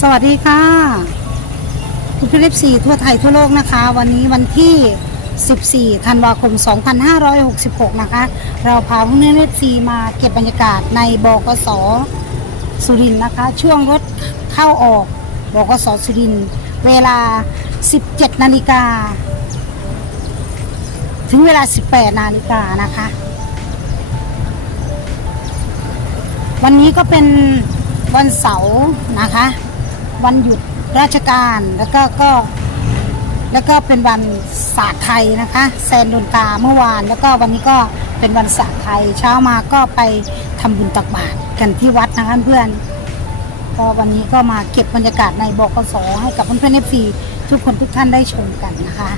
สวัสดีค่ะ คุณพิริปสี่ทั่วไทยทั่วโลกนะคะ วันนี้วันที่ 14 ธันวาคม 2566 นะคะ เราพาผู้เล่นเอฟซีมาเก็บบรรยากาศในบกสสุรินทร์นะคะ ช่วงรถเข้าออกบกสสุรินทร์เวลา 17 นาฬิกา ถึงเวลา 18 นาฬิกานะคะ วันนี้ก็เป็นวันเสาร์นะคะ วันหยุดราชการแล้วก็ก็ แล้วก็เป็นวันศาสตร์ไทยนะคะแซนโดนตาเมื่อวาน แล้วก็วันนี้ก็เป็นวันศาสตร์ไทย เช้ามาก็ไปทำบุญตักบาตรกันที่วัดนะคะเพื่อนก็วันนี้ก็มาเก็บบรรยากาศในบกสให้กับเพื่อนๆเอฟซีทุกคนทุกท่านได้ชมกันนะคะ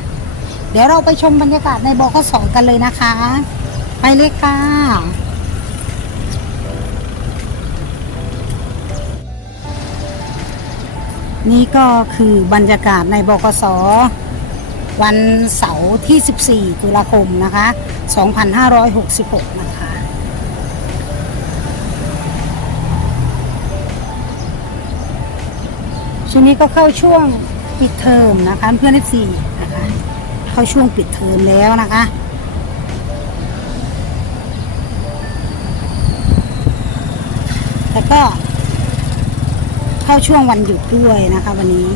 เดี๋ยวเราไปชมบรรยากาศในบกสกันเลยนะคะ ไปเลยค่ะ นี่ก็คือบรรยากาศในบกสวันเสาร์ที่ 14 ตุลาคมนะคะ 2566 นะคะ ช่วงนี้ก็เข้าช่วงปิดเทอมนะคะ เพื่อนที่นะคะ เข้าช่วงปิดเทอมแล้วนะคะแต่ก็ เข้าช่วงวันหยุดด้วยนะคะ วันนี้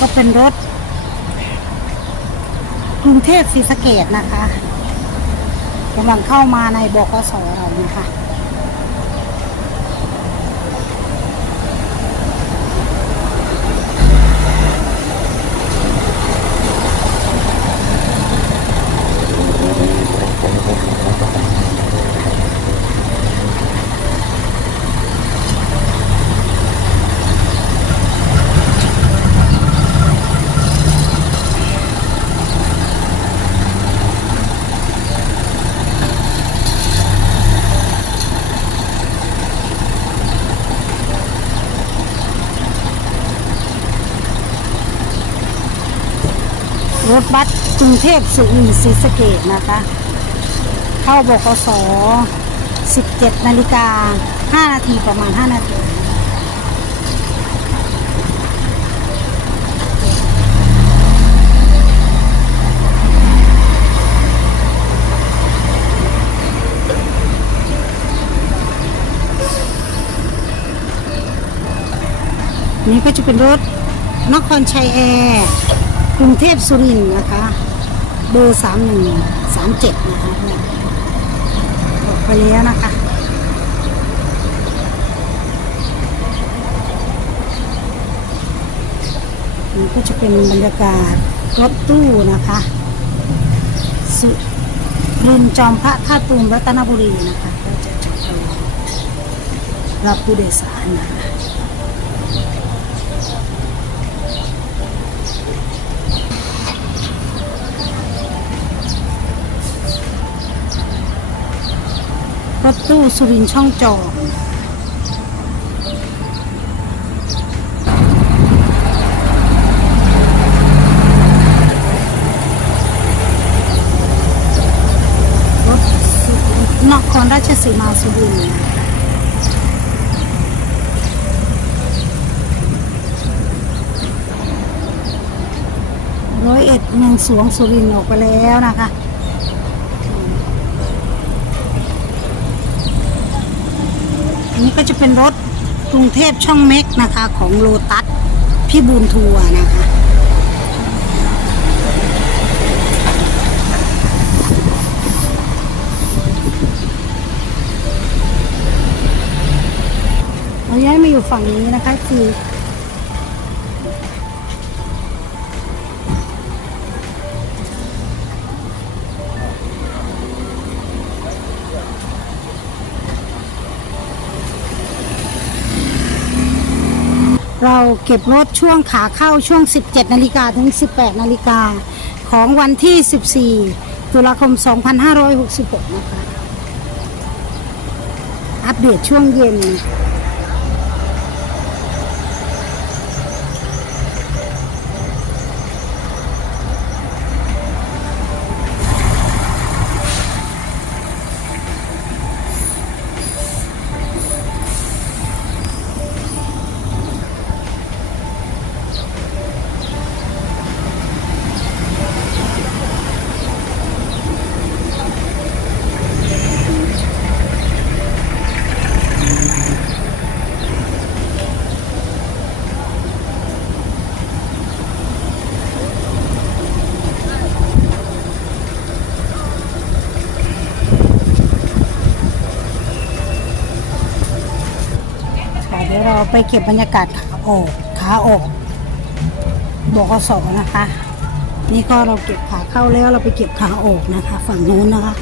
ก็เป็นรถกรุงเทพศรีสะเกดนะคะกำลังเข้ามาในบกสเรานะคะ รถบัสกรุงเทพสุรินทร์ศรีสะเกดนะคะ เข้าบกส17นาฬิกา5นาทีประมาณ 5 นาทีนี่ก็จะเป็นรถนครชัยแอร์ กรุงเทพสุรินทร์นะคะ เบอร์สามหนึ่งสามเจ็ดนะคะออกไปแล้วนะคะนี่ก็จะเป็นบรรยากาศรถตู้นะคะ สุรินทร์จอมพระท่าตูมรัตนบุรีนะคะก็จะจอดรอรับผู้โดยสารนะคะ รถตู้สุรินช่องจอมรถนครราชสีมาสุรินทร์ร้อยเอ็ดเมืองสวงสุรินทร์ออกไปแล้วนะคะ นนี้ก็จะเป็นรถกรุงเทพช่องเม็กนะคะของโลตัสพี่บูนทัวร์นะคะเราย้ายมาอยู่ฝั่งนี้นะคะคือ ก็บรถช่วงขาเข้าช่วง 17 นาฬิกาถึง 18 นาฬิกาของวันที่ 14 ตุลาคม 2566 นะคะ อัปเดตช่วงเย็น เดี๋ยวเราไปเก็บบรรยากาศขาออกขาออกบกสนะคะ นี่ก็เราเก็บขาเข้าแล้วเราไปเก็บขาออกนะคะ ฝั่งนู้นนะคะ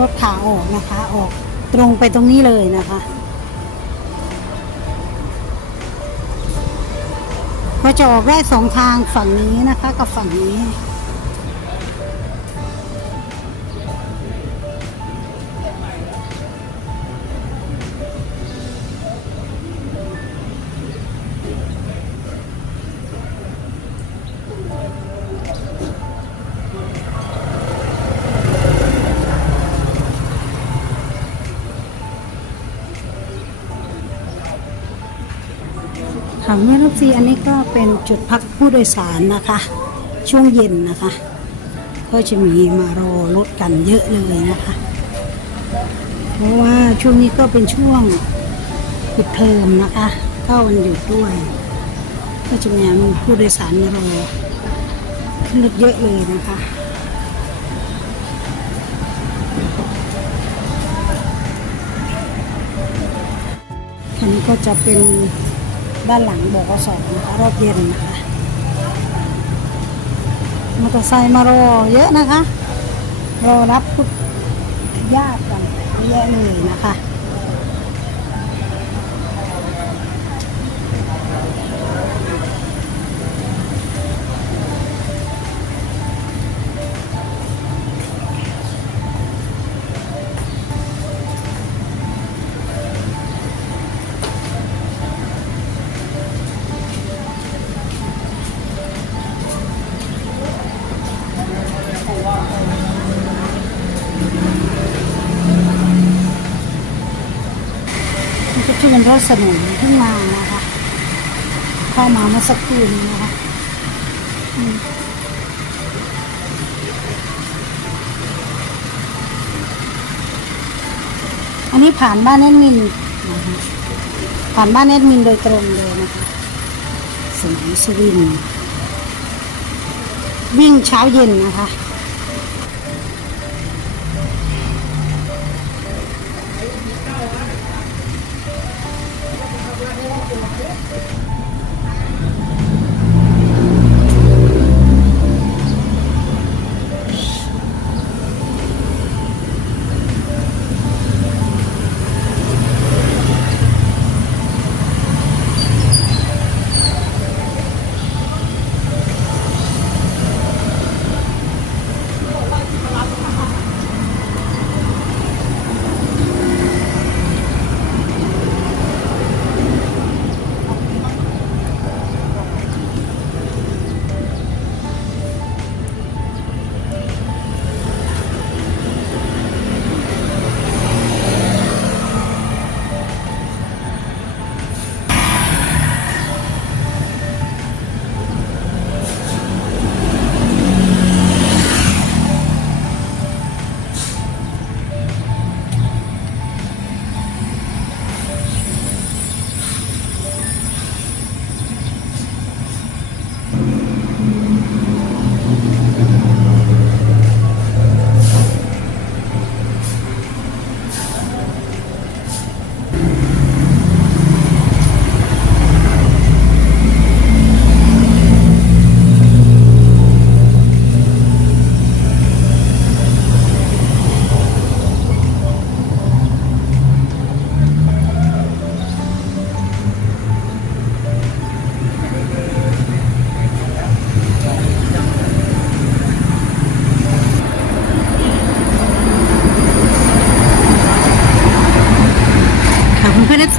รถขาออกนะคะ ออกตรงไปตรงนี้เลยนะคะ ก็จะออกได้สองทางฝั่งนี้นะคะ กับฝั่งนี้ ค่ะแม่ลูกซีอันนี้ก็เป็นจุดพักผู้โดยสารนะคะ ช่วงเย็นนะคะ ก็จะมีมารอรถกันเยอะเลยนะคะ เพราะว่าช่วงนี้ก็เป็นช่วงปิดเทอมนะคะเข้าวันหยุดด้วย ก็จะมีผู้โดยสารมารอขึ้นรถเยอะเลยนะคะอันนี้ก็จะเป็น ด้านหลังบกสนะคะรอบเย็นนะคะมอเตอร์ไซค์มารอเยอะนะคะรอรับทุกญาติกันเยอะเลยนะคะ สนุนขึ้นมานะคะเข้ามาเมื่อสักครู่นี้นะคะอันนี้ผ่านบ้านแอดมินนะคะผ่านบ้านแอดมินโดยตรงเลยนะคะสนามสวินวิ่งเช้าเย็นนะคะ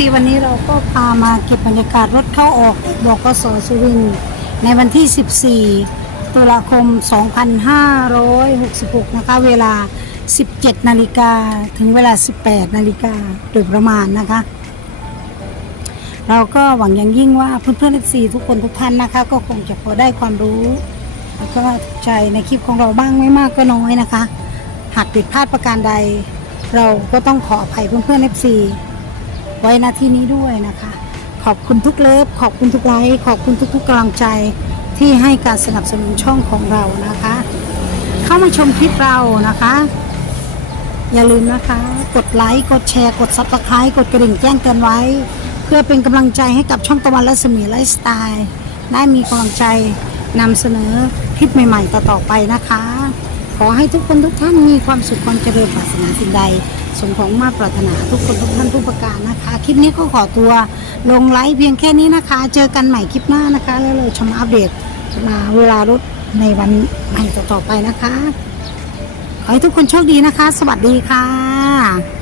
อนๆ FC วันนี้เราก็พามาเก็บบรรยากาศรถเข้าออกบกสสุรินทร์ในวันที่ 14 ตุลาคม 2566 นะคะ เวลา 17 นาฬิกาถึงเวลา 18 นาฬิกาโดยประมาณนะคะ เราก็หวังอย่างยิ่งว่าเพื่อนๆ FC ทุกคนทุกท่านนะคะ ก็คงจะพอได้ความรู้แล้วก็ถูกใจในคลิปของเราบ้างไม่มากก็น้อยนะคะ หากผิดพลาดประการใด เราก็ต้องขออภัยเพื่อนๆ FC ไว้ณที่นี้ด้วยนะคะ ขอบคุณทุกเลิฟขอบคุณทุกไลค์ขอบคุณทุกๆกำลังใจที่ให้การสนับสนุนช่องของเรานะคะ เข้ามาชมคลิปเรานะคะ อย่าลืมนะคะ กดไลค์กดแชร์กดซับสไครต์กดกระดิ่งแจ้งเตือนไว้ เพื่อเป็นกำลังใจให้กับช่องตะวันและสมีไลฟ์สไตล์ได้มีกำลังใจนำเสนอคลิปใหม่ ๆ ต่อๆไปนะคะ ขอให้ทุกคนทุกท่านมีความสุขความเจริญปรารถนาสิ่งใด สมของมาปรารถนาทุกคนทุกท่านทุกประการนะคะ คลิปนี้ก็ขอตัวลงไลฟ์เพียงแค่นี้นะคะ เจอกันใหม่คลิปหน้านะคะ แล้วเราชมอัปเดตมาเวลารถในวันใหม่ต่อๆไปนะคะ ขอให้ทุกคนโชคดีนะคะ สวัสดีค่ะ